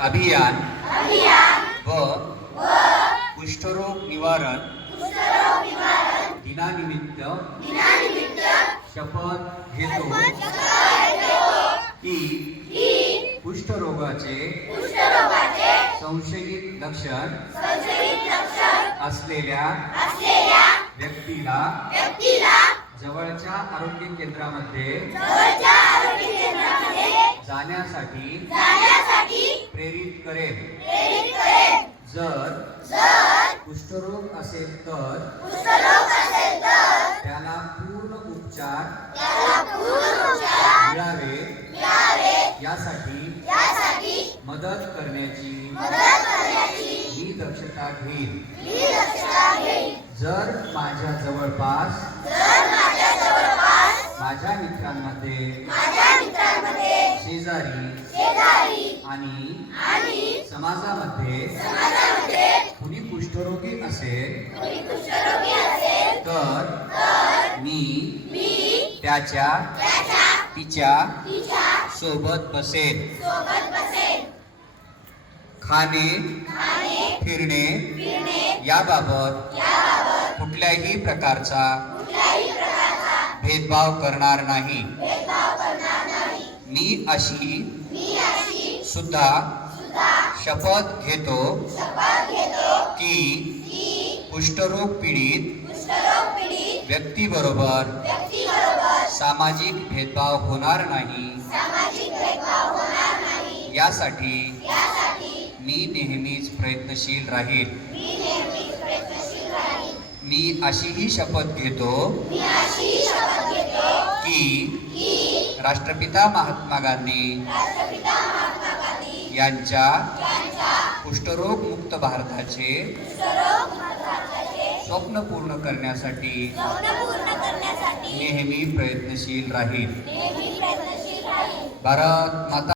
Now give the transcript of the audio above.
अभियान व कुष्ठरोग निवारण दिनानिमित्त शपथ घेतो की कुष्ठरोगाचे संशयित लक्षण असलेल्या व्यक्तीला जवळच्या आरोग्य केंद्रामध्ये जाण्यासाठी प्रेरित करेल। जर कुष्ठरोग असेल तर त्याला पूर्ण उपचार मिळावे यासाठी मदत करण्याची मी दक्षता घेईन। जर माझ्या जवळपास माझ्या मित्रांमध्ये शेजारी आणि समाजामध्ये कुणी कुष्ठरोगी असेल तर मी त्याच्या तिच्या सोबत बसेन। खाणे फिरणे याबाबत कुठल्याही प्रकारचा भेदभाव करणार नाही। मी अशी सुद्धा शपथ घेतो की कुष्ठरोग पीडित व्यक्तीबरोबर सामाजिक भेदभाव होणार नाही यासाठी मी नेहमीच प्रयत्नशील राहील। मी अशीही शपथ घेतो की राष्ट्रपिता महात्मा गांधी यांच्या कुष्ठरोग मुक्त भारताचे स्वप्न पूर्ण करण्यासाठी नेहमी प्रयत्नशील राहील। भारत माता